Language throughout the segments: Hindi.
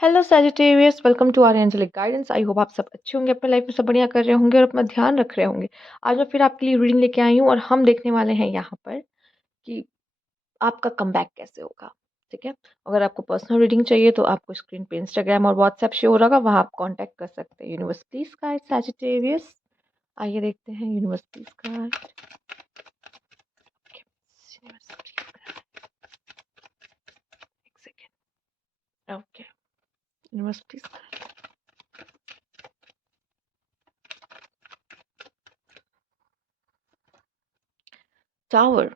Hello Sagittarius, welcome to our angelic guidance. I hope आप सब अच्छे होंगे, अपने लाइफ में सब बढ़िया कर रहे होंगे और अपना ध्यान रख रहे होंगे। आज मैं फिर आपके लिए रीडिंग लेके आई हूँ और हम देखने वाले हैं यहाँ पर कि आपका कमबैक कैसे होगा। ठीक है। अगर आपको पर्सनल रीडिंग चाहिए तो आपको स्क्रीन पे इंस्टाग्राम और व्हाट्सएप शो हो रहा होगा, वहाँ आप कॉन्टैक्ट कर सकते हैं। यूनिवर्सिटीज गाइड सैजिटेरियस, आइए देखते हैं यूनिवर्सिटीज गाइड। एक second. Okay, universities tower.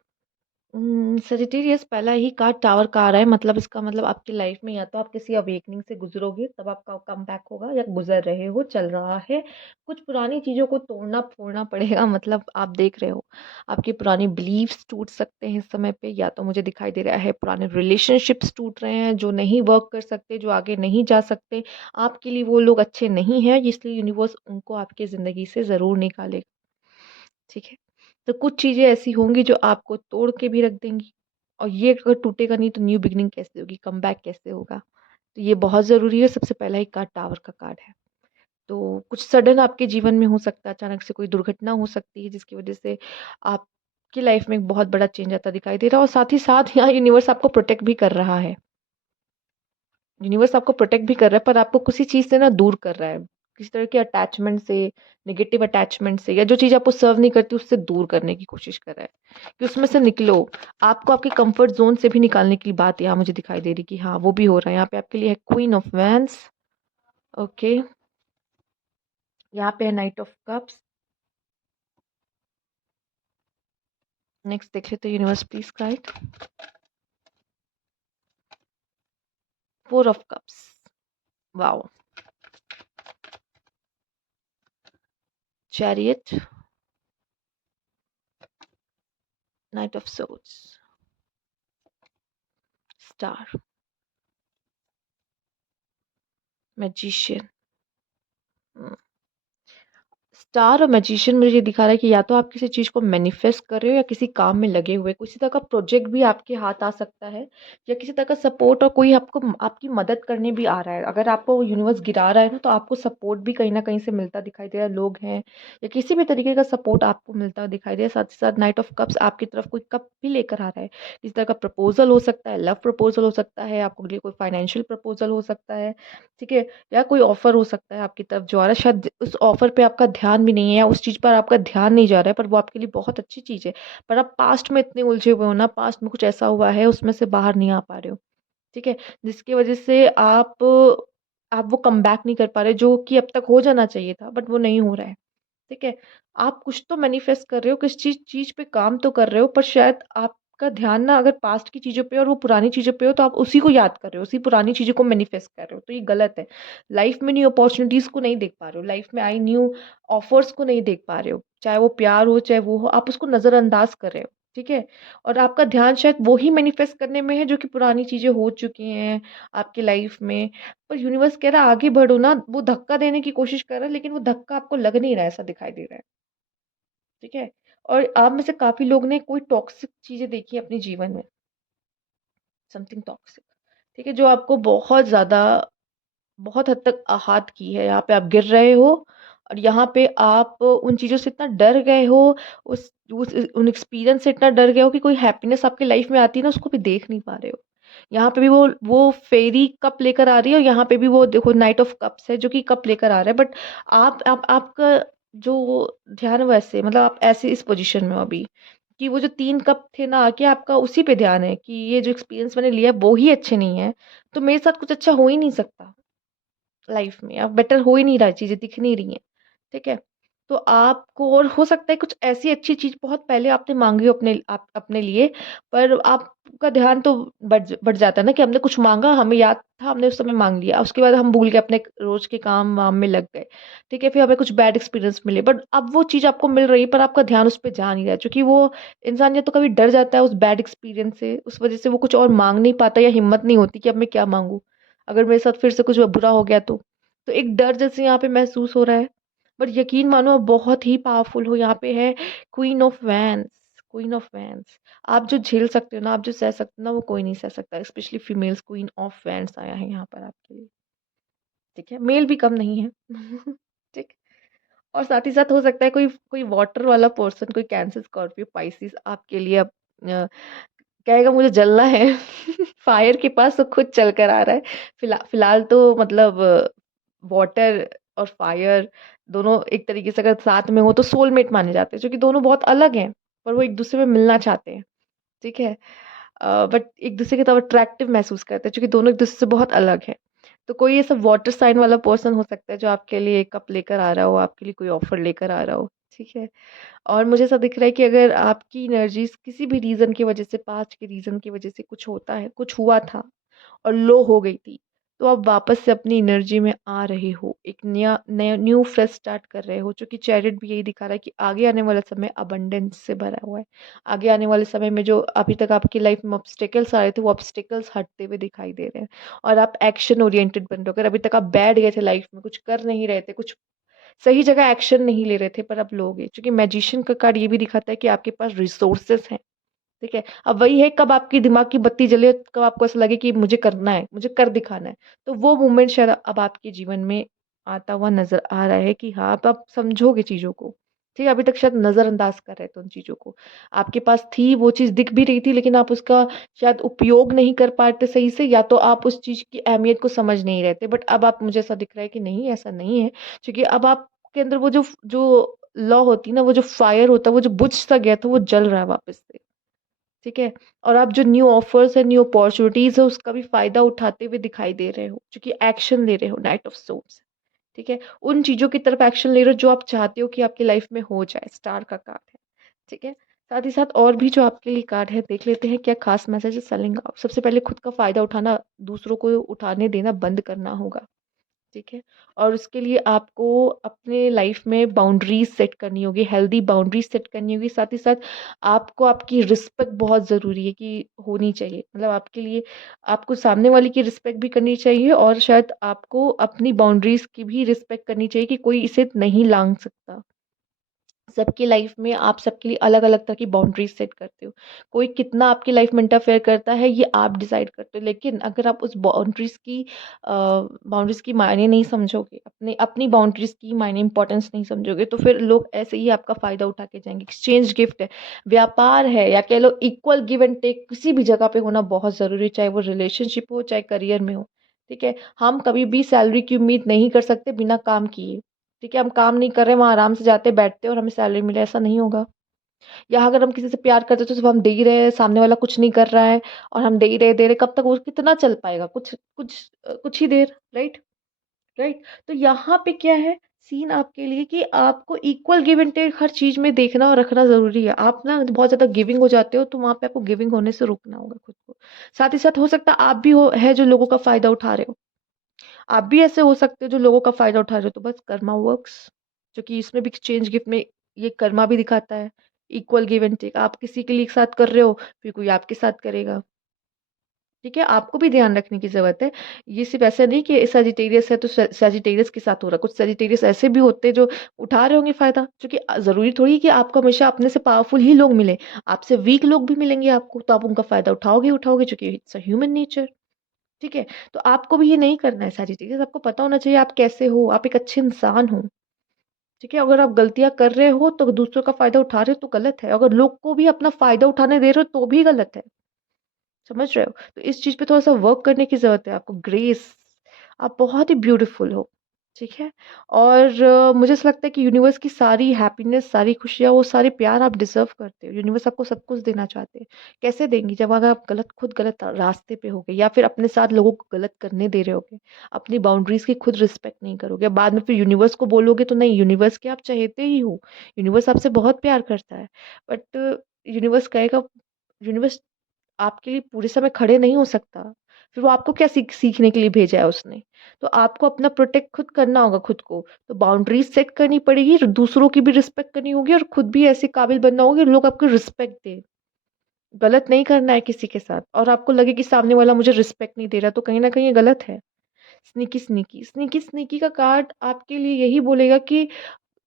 Sagittarius, पहला ही कार्ड टावर का आ रहा है। मतलब इसका मतलब आपकी लाइफ में या तो आप किसी अवेकनिंग से गुजरोगे तब आपका कम बैक होगा, या गुजर रहे हो, चल रहा है। कुछ पुरानी चीज़ों को तोड़ना फोड़ना पड़ेगा। मतलब आप देख रहे हो आपकी पुरानी बिलीव्स टूट सकते हैं इस समय पे, या तो मुझे दिखाई दे रहा है पुराने रिलेशनशिप्स टूट रहे हैं जो नहीं वर्क कर सकते, जो आगे नहीं जा सकते। आपके लिए वो लोग अच्छे नहीं हैं, इसलिए यूनिवर्स उनको आपकी ज़िंदगी से ज़रूर निकालेगा। ठीक है। तो कुछ चीज़ें ऐसी होंगी जो आपको तोड़ के भी रख देंगी, और ये अगर टूटेगा नहीं तो न्यू बिगिनिंग कैसे होगी, कमबैक कैसे होगा। तो ये बहुत ज़रूरी है। सबसे पहला ही कार्ड टावर का कार्ड है। तो कुछ सडन आपके जीवन में हो सकता है, अचानक से कोई दुर्घटना हो सकती है जिसकी वजह से आपकी लाइफ में एक बहुत बड़ा चेंज आता दिखाई दे रहा है। और साथ ही साथ यहाँ यूनिवर्स आपको प्रोटेक्ट भी कर रहा है। यूनिवर्स आपको प्रोटेक्ट भी कर रहा है, पर आपको किसी चीज़ से ना दूर कर रहा है। किसी तरह के अटैचमेंट से, नेगेटिव अटैचमेंट से, या जो चीज़ आपको सर्व नहीं करती उससे दूर करने की कोशिश कर रहा है कि उसमें से निकलो। आपको आपके कंफर्ट जोन से भी निकालने की बात यहाँ मुझे दिखाई दे रही कि हाँ, वो भी हो रहा है। यहाँ पे आपके लिए है क्वीन ऑफ वैंस। ओके। यहाँ पे है नाइट ऑफ कप्स। नेक्स्ट देख लेते हैं universe please guide. Four of cups. Wow. Chariot. Night of swords. Star. Magician. Star और मैजिशियन मुझे ये दिखा रहा है कि या तो आप किसी चीज़ को मैनिफेस्ट कर रहे हो या किसी काम में लगे हुए, किसी तरह का प्रोजेक्ट भी आपके हाथ आ सकता है, या किसी तरह का सपोर्ट और कोई आपको आपकी मदद करने भी आ रहा है। अगर आपको यूनिवर्स गिरा रहा है ना, तो आपको सपोर्ट भी कहीं ना कहीं से मिलता दिखाई दे रहा है। लोग हैं या किसी भी तरीके का सपोर्ट आपको मिलता दिखाई दे रहा है। साथ ही साथ नाइट ऑफ कप्स आपकी तरफ कोई कप भी लेकर आ रहा है। किसी तरह का प्रपोजल हो सकता है, लव प्रपोजल हो सकता है, आपके लिए कोई फाइनेंशियल प्रपोजल हो सकता है। ठीक है। या कोई ऑफर हो सकता है आपकी तरफ जो आ रहा है। शायद उस ऑफर पे आपका ध्यान भी नहीं है, या उस चीज़ पर आपका ध्यान नहीं जा रहा है, पर वो आपके लिए बहुत अच्छी चीज़ है। पर आप पास्ट में इतने उलझे हुए हो ना, पास्ट में कुछ ऐसा हुआ है उसमें से बाहर नहीं आ पा रहे हो। ठीक है। जिसकी वजह से आप वो कम बैक नहीं कर पा रहे जो कि अब तक हो जाना चाहिए था, बट वो नहीं हो रहा है। ठीक है। आप कुछ तो मैनिफेस्ट कर रहे हो, किस चीज़ चीज़ पे काम तो कर रहे हो, पर शायद आपका ध्यान ना अगर पास्ट की चीज़ों पे और वो पुरानी चीज़ों पे हो, तो आप उसी को याद कर रहे हो, उसी पुरानी चीज़ों को मैनिफेस्ट कर रहे हो, तो ये गलत है। लाइफ में न्यू अपॉर्च्युनिटीज़ को नहीं देख पा रहे हो, लाइफ में आई न्यू ऑफर्स को नहीं देख पा रहे हो, चाहे वो प्यार हो चाहे वो हो, आप उसको नज़रअंदाज कर रहे हो। ठीक है। और आपका ध्यान शायद वो ही मैनिफेस्ट करने में है जो कि पुरानी चीज़ें हो चुकी हैं आपकी लाइफ में। पर यूनिवर्स कह रहा है आगे बढ़ो ना, वो धक्का देने की कोशिश कर रहा है, लेकिन वो धक्का आपको लग नहीं रहा है, ऐसा दिखाई दे रहा है। ठीक है। और आप में से काफ़ी लोग ने कोई टॉक्सिक चीज़ें देखी हैं अपने जीवन में, समथिंग टॉक्सिक। ठीक है, जो आपको बहुत ज़्यादा, बहुत हद तक आहत की है। यहाँ पे आप गिर रहे हो, और यहाँ पे आप उन चीज़ों से इतना डर गए हो, उस उन एक्सपीरियंस से इतना डर गए हो कि कोई हैप्पीनेस आपकी लाइफ में आती है ना, उसको भी देख नहीं पा रहे हो। यहाँ पे भी वो फेरी कप लेकर आ रही है, और यहाँ पे भी वो देखो नाइट ऑफ कप्स है जो कि कप लेकर आ रहा है। बट आप आपका जो ध्यान है वैसे, मतलब आप ऐसे इस पोजीशन में हो अभी कि वो जो 3 कप थे ना आके, आपका उसी पे ध्यान है कि ये जो एक्सपीरियंस मैंने लिया है वो ही अच्छे नहीं है, तो मेरे साथ कुछ अच्छा हो ही नहीं सकता लाइफ में। अब बेटर हो ही नहीं रहा है, चीज़ें दिख नहीं रही हैं। ठीक है। तो आपको और हो सकता है कुछ ऐसी अच्छी चीज़ बहुत पहले आपने माँगी हो अपने लिए, पर आपका ध्यान तो बढ़ जाता है ना कि हमने कुछ माँगा, हमें याद था, हमने उस समय माँग लिया। उसके बाद हम भूल गए, अपने रोज़ के काम-वाम में लग गए। ठीक है, फिर हमें कुछ बैड एक्सपीरियंस मिले, बट अब वो चीज़ आपको मिल रही है, पर आपका ध्यान उस पे जा नहीं रहा है, क्योंकि वो इंसान या तो कभी डर जाता है उस बैड एक्सपीरियंस से, उस वज़ह से वो कुछ और माँग नहीं पाता, या हिम्मत नहीं होती कि अब मैं क्या माँगूँ? अगर मेरे साथ फिर से कुछ बुरा हो गया तो? तो एक डर जैसे यहाँ पे महसूस हो रहा है। बट यकीन मानो आप बहुत ही पावरफुल हो। यहाँ पे है queen of vents. Queen of vents. आप जो झेल सकते हो ना, आप जो सह सकते हो ना, वो कोई नहीं सह सकता। Specially females, queen of vents आया है यहाँ पर आपके लिए। ठीक है? मेल भी कम नहीं है। ठीक? और साथ ही साथ हो सकता है कोई कोई वाटर वाला पर्सन, कोई कैंसर, स्कॉर्पियो, पाइसेस आपके लिए अब कहेगा मुझे जलना है। फायर के पास तो खुद चल कर आ रहा है। फिलहाल तो मतलब वाटर और फायर दोनों एक तरीके से अगर साथ में हो तो सोलमेट माने जाते हैं, जो कि दोनों बहुत अलग हैं, पर वो एक दूसरे में मिलना चाहते हैं। ठीक है? बट एक दूसरे की तरफ अट्रैक्टिव महसूस करते हैं, क्योंकि दोनों एक दूसरे से बहुत अलग हैं। तो कोई ऐसा वाटर साइन वाला पर्सन हो सकता है जो आपके लिए एक कप लेकर आ रहा हो, आपके लिए कोई ऑफर लेकर आ रहा हो। ठीक है? और मुझे ऐसा दिख रहा है कि अगर आपकी एनर्जीज़ किसी भी रीज़न की वज़ह से, पास्ट के रीज़न की वज़ह से कुछ होता है, कुछ हुआ था और लो हो गई थी, तो आप वापस से अपनी एनर्जी में आ रहे हो। एक नया न्यू फ्रेश स्टार्ट कर रहे हो, जो कि चैरिट भी यही दिखा रहा है कि आगे आने वाला समय अबंडेंस से भरा हुआ है। आगे आने वाले समय में जो अभी तक आपकी लाइफ़ में ऑब्स्टेकल्स आ रहे थे, वो ऑब्स्टेकल्स हटते हुए दिखाई दे रहे हैं और आप एक्शन ओरिएंटेड बन रहे हो। अगर अभी तक आप बैठ गए थे लाइफ़ में, कुछ कर नहीं रहे थे, कुछ सही जगह एक्शन नहीं ले रहे थे, पर अब लोगे। क्योंकि मैजिशियन का कार्ड ये भी दिखाता है कि आपके पास रिसोर्सेज़ हैं, ठीक है? अब वही है, कब आपकी दिमाग की बत्ती जले, कब आपको ऐसा लगे कि मुझे करना है, मुझे कर दिखाना है। तो वो मोमेंट शायद अब आपके जीवन में आता हुआ नज़र आ रहा है कि हाँ, अब आप समझोगे चीज़ों को। ठीक है? अभी तक शायद नज़रअंदाज कर रहे थे उन चीज़ों को। आपके पास थी, वो चीज़ दिख भी रही थी, लेकिन आप उसका शायद उपयोग नहीं कर पा रहे थे सही से, या तो आप उस चीज़ की अहमियत को समझ नहीं रहे थे। बट अब आप, मुझे ऐसा दिख रहा है कि नहीं, ऐसा नहीं है। क्योंकि अब आपके अंदर वो जो लौ होती है ना, वो जो फायर होता है, वो जो बुझ सा गया था, वो जल रहा है वापस से। ठीक है? और आप जो न्यू ऑफ़र्स है, न्यू अपॉर्च्युनिटीज़ है, उसका भी फ़ायदा उठाते हुए दिखाई दे रहे हो, क्योंकि एक्शन ले रहे हो, नाइट ऑफ़ सोर्ड्स। ठीक है? उन चीज़ों की तरफ एक्शन ले रहे हो जो आप चाहते हो कि आपकी लाइफ़ में हो जाए, स्टार का कार्ड है। ठीक है? साथ ही साथ और भी जो आपके लिए कार्ड है, देख लेते हैं क्या ख़ास मैसेज है सेलिंग आउट। सबसे पहले खुद का फ़ायदा उठाना, दूसरों को उठाने देना बंद करना होगा। ठीक है? और उसके लिए आपको अपने लाइफ में बाउंड्रीज़ सेट करनी होगी, हेल्दी बाउंड्रीज़ सेट करनी होगी। साथ ही साथ आपको आपकी रिस्पेक्ट बहुत ज़रूरी है कि होनी चाहिए। मतलब आपके लिए आपको सामने वाले की रिस्पेक्ट भी करनी चाहिए, और शायद आपको अपनी बाउंड्रीज़ की भी रिस्पेक्ट करनी चाहिए कि कोई इसे नहीं लाँघ सकता। सबकी लाइफ में आप सबके लिए अलग-अलग तरह की बाउंड्रीज़ सेट करते हो। कोई कितना आपकी लाइफ में इंटरफेयर करता है, ये आप डिसाइड करते हो। लेकिन अगर आप उस बाउंड्रीज़ की मायने नहीं समझोगे, अपनी अपनी बाउंड्रीज़ की मायने इम्पोर्टेंस नहीं समझोगे, तो फिर लोग ऐसे ही आपका फ़ायदा उठा के जाएँगे। एक्सचेंज गिफ्ट है, व्यापार है, या कह लो इक्वल गिव एंड टेक किसी भी जगह पे होना बहुत ज़रूरी है, चाहे वो रिलेशनशिप हो, चाहे करियर में हो। ठीक है? हम कभी भी सैलरी की उम्मीद नहीं कर सकते बिना काम किए। ठीक है? हम काम नहीं कर रहे हैं, वहाँ आराम से जाते बैठते और हमें सैलरी मिले, ऐसा नहीं होगा। या अगर हम किसी से प्यार करते हैं तो सिर्फ़ हम दे ही रहे हैं, सामने वाला कुछ नहीं कर रहा है और हम दे रहे, कब तक वो कितना चल पाएगा? कुछ ही देर, राइट? राइट? तो यहाँ पे क्या है सीन आपके लिए कि आपको इक्वल गिव एंड टेक हर चीज़ में देखना और रखना ज़रूरी है। आप ना बहुत ज़्यादा गिविंग हो जाते हो, तो वहाँ पे आपको गिविंग होने से रोकना होगा खुद को। साथ ही साथ हो सकता है आप भी हो है जो लोगों का फ़ायदा उठा रहे हो। आप भी ऐसे हो सकते हो जो लोगों का फ़ायदा उठा रहे हो, तो बस कर्मा वर्क्स, जो कि इसमें भी एक्सचेंज गिफ्ट में ये कर्मा भी दिखाता है, इक्वल गिव एंड टेक। आप किसी के लिए एक साथ कर रहे हो, फिर कोई आपके साथ करेगा। ठीक है? आपको भी ध्यान रखने की ज़रूरत है। ये सिर्फ़ ऐसा नहीं कि सजिटेरियस है तो सजिटेरियस के साथ हो रहा है। कुछ सजिटेरियस ऐसे भी होते हैं जो उठा रहे होंगे फ़ायदा, क्योंकि ज़रूरी थोड़ी है कि आपको हमेशा अपने से पावरफुल ही लोग मिलें। आपसे वीक लोग भी मिलेंगे आपको, तो आप उनका फ़ायदा उठाओगे ही उठाओगे, क्योंकि इट्स अ ह्यूमन नेचर। ठीक है? तो आपको भी ये नहीं करना है सारी चीज़ें, आपको पता होना चाहिए आप कैसे हो, आप एक अच्छे इंसान हो। ठीक है? अगर आप गलतियाँ कर रहे हो तो दूसरों का फ़ायदा उठा रहे हो तो गलत है, अगर लोग को भी अपना फ़ायदा उठाने दे रहे हो तो भी गलत है। समझ रहे हो? तो इस चीज़ पे थोड़ा-सा वर्क करने की ज़रूरत है आपको। ग्रेस, आप बहुत ही ब्यूटीफुल हो, ठीक है? और मुझे ऐसा लगता है कि यूनिवर्स की सारी हैप्पीनेस, सारी खुशियाँ, वो सारे प्यार आप डिज़र्व करते हो। यूनिवर्स आपको सब कुछ देना चाहते हैं। कैसे देंगी? जब अगर आप खुद गलत रास्ते पे होगे, या फिर अपने साथ लोगों को गलत करने दे रहे होगे, अपनी बाउंड्रीज़ की खुद रिस्पेक्ट नहीं करोगे। बाद में फिर यूनिवर्स को बोलोगे तो नहीं, यूनिवर्स के आप चहेते ही हो। यूनिवर्स आपसे बहुत प्यार करता है। बट यूनिवर्स कहेगा, यूनिवर्स आपके लिए पूरे समय खड़े नहीं हो सकता। फिर वो आपको क्या सीखने के लिए भेजा है उसने? तो आपको अपना प्रोटेक्ट खुद करना होगा खुद को। तो बाउंड्रीज़ सेट करनी पड़ेगी, दूसरों की भी रिस्पेक्ट करनी होगी, और खुद भी ऐसे काबिल बनना होगा कि लोग आपको रिस्पेक्ट दें। गलत नहीं करना है किसी के साथ, और आपको लगे कि सामने वाला मुझे रिस्पेक्ट नहीं दे रहा, तो कहीं न कहीं ये गलत है। स्नीकी स्नीकी, स्नीकी स्नीकी का कार्ड आपके लिए यही बोलेगा कि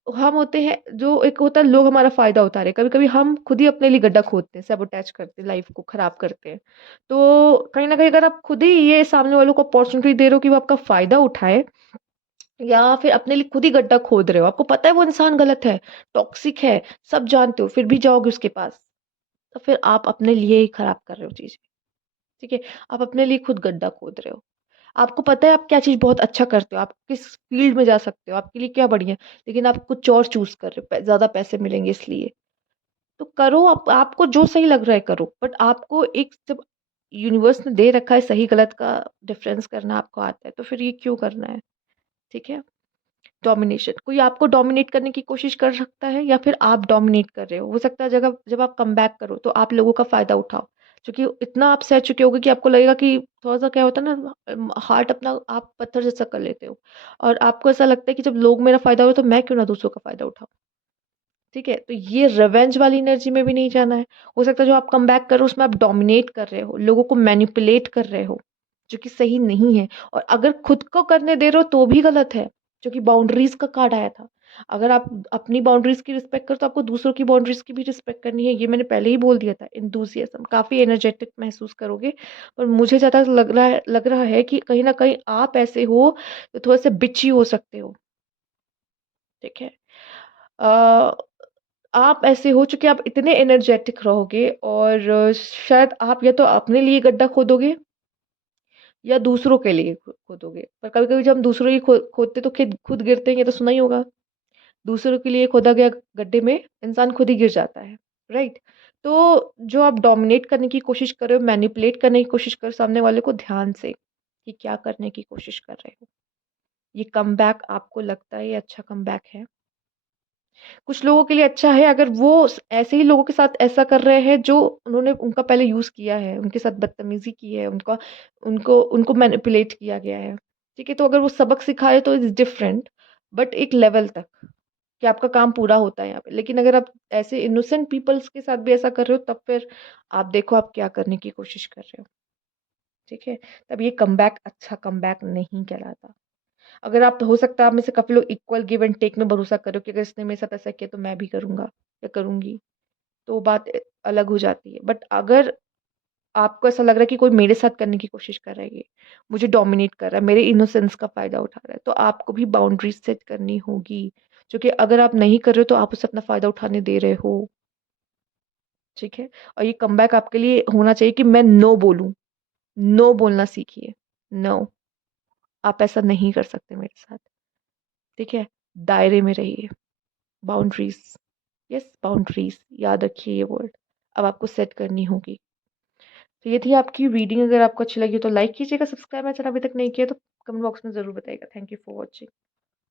हम होते हैं जो एक होता है लोग हमारा फ़ायदा उठा रहे हैं, कभी-कभी हम खुद ही अपने लिए गड्ढा खोदते हैं, सैबोटेज करते हैं, लाइफ़ को ख़राब करते हैं। तो कहीं न कहीं अगर आप खुद ही ये सामने वालों को अपॉर्च्युनिटी दे रहे हो कि वो आपका फ़ायदा उठाए या फिर अपने लिए खुद ही गड्ढा खोद रहे हो, आपको पता है वो इंसान गलत है, टॉक्सिक है, सब जानते हो, फिर भी जाओगे उसके पास, तो फिर आप अपने लिए ही ख़राब कर रहे हो चीज़ें, ठीक है? आप अपने लिए खुद गड्ढा खोद रहे हो। आपको पता है आप क्या चीज़ बहुत अच्छा करते हो, आप किस फ़ील्ड में जा सकते हो, आपके लिए क्या बढ़िया है, लेकिन आप कुछ और चूज़ कर रहे हो, ज़्यादा पैसे मिलेंगे इसलिए। तो करो आप आपको जो सही लग रहा है करो, बट आपको एक जब यूनिवर्स ने दे रखा है सही गलत का डिफ़रेंस करना आपको आता है, तो फिर ये क्यों करना है, ठीक है? डोमिनेशन, कोई आपको डोमिनेट करने की कोशिश कर सकता है या फिर आप डोमिनेट कर रहे हो सकता है जगह जब आप कमबैक करो तो आप लोगों का फ़ायदा उठाओ। क्योंकि इतना आप सह चुके होगे कि आपको लगेगा कि थोड़ा-सा क्या होता है ना हार्ट अपना आप पत्थर जैसा कर लेते हो और आपको ऐसा लगता है कि जब लोग मेरा फ़ायदा हो तो मैं क्यों ना दूसरों का फ़ायदा उठाऊँ। ठीक है? तो ये रिवेंज वाली एनर्जी में भी नहीं जाना है। हो सकता है जो आप कमबैक कर रहे हो उसमें आप डोमिनेट कर रहे हो, लोगों को मैनिपुलेट कर रहे हो, जो कि सही नहीं है और अगर खुद को करने दे रहे हो तो भी गलत है, जो कि बाउंड्रीज़ का कार्ड आया था। अगर आप अपनी बाउंड्रीज़ की रिस्पेक्ट करो तो आपको दूसरों की बाउंड्रीज़ की भी रिस्पेक्ट करनी है, ये मैंने पहले ही बोल दिया था। एंथुसियाज़्म काफ़ी एनर्जेटिक महसूस करोगे और मुझे ज़्यादा लग रहा है कि कहीं न कहीं आप ऐसे हो, तो थोड़े-से बिची हो सकते हो, ठीक है? अ आप ऐसे हो चुके आप इतने एनर्जेटिक रहोगे और शायद आप या तो अपने लिए गड्ढा खोदोगे या दूसरों के लिए खोदोगे। पर कभी-कभी जब हम दूसरों की खोदते तो खुद खुद गिरते हैं, ये तो सुना ही होगा। दूसरों के लिए खोदा गया गड्ढे में इंसान खुद ही गिर जाता है, राइट? तो जो आप डोमिनेट करने की कोशिश कर रहे हो, मैनिपुलेट करने की कोशिश कर सामने वाले को ध्यान से, कि क्या करने की कोशिश कर रहे हो। ये कमबैक आपको लगता है ये अच्छा कमबैक है? कुछ लोगों के लिए अच्छा है अगर वो ऐसे ही लोगों के साथ ऐसा कर रहे हैं जो उन्होंने उनका पहले यूज़ किया है, उनके साथ बदतमीज़ी की है, उनका उनको उनको मैनिपुलेट किया गया है। ठीक है? तो अगर वो सबक सिखाए तो इट्स डिफरेंट बट एक लेवल तक कि आपका काम पूरा होता है यहाँ पे। लेकिन अगर आप ऐसे इनोसेंट पीपल्स के साथ भी ऐसा कर रहे हो तब फिर आप देखो आप क्या करने की कोशिश कर रहे हो। ठीक है? तब ये कमबैक अच्छा कमबैक नहीं कहलाता। अगर आप हो सकता है आप में से काफ़ी लोग इक्वल गिव एंड टेक में भरोसा करो कि अगर इसने मेरे साथ ऐसा किया तो मैं भी करूँगा या करूँगी, तो बात अलग हो जाती है। बट अगर आपको ऐसा लग रहा है कि कोई मेरे साथ करने की कोशिश कर रहा है ये, मुझे डोमिनेट कर रहा है, मेरे इनोसेंस का फ़ायदा उठा रहा है, तो आपको भी बाउंड्रीज़ सेट करनी होगी। क्योंकि अगर आप नहीं कर रहे हो तो आप उससे अपना फ़ायदा उठाने दे रहे हो, ठीक है? और ये कमबैक आपके लिए होना चाहिए कि मैं नो बोलूँ, नो बोलना सीखिए, नो, आप ऐसा नहीं कर सकते मेरे साथ, ठीक है? दायरे में रहिए। बाउंड्रीज़, यस बाउंड्रीज़ याद रखिए ये वर्ड, अब आपको सेट करनी होगी। तो ये थी आपकी रीडिंग अगर आपको अच्छी लगी हो तो लाइक कीजिएगा, सब्सक्राइब मेरा चैनल अभी तक नहीं किया तो कमेंट बॉक्स में ज़रूर बताइएगा। Thank you for watching.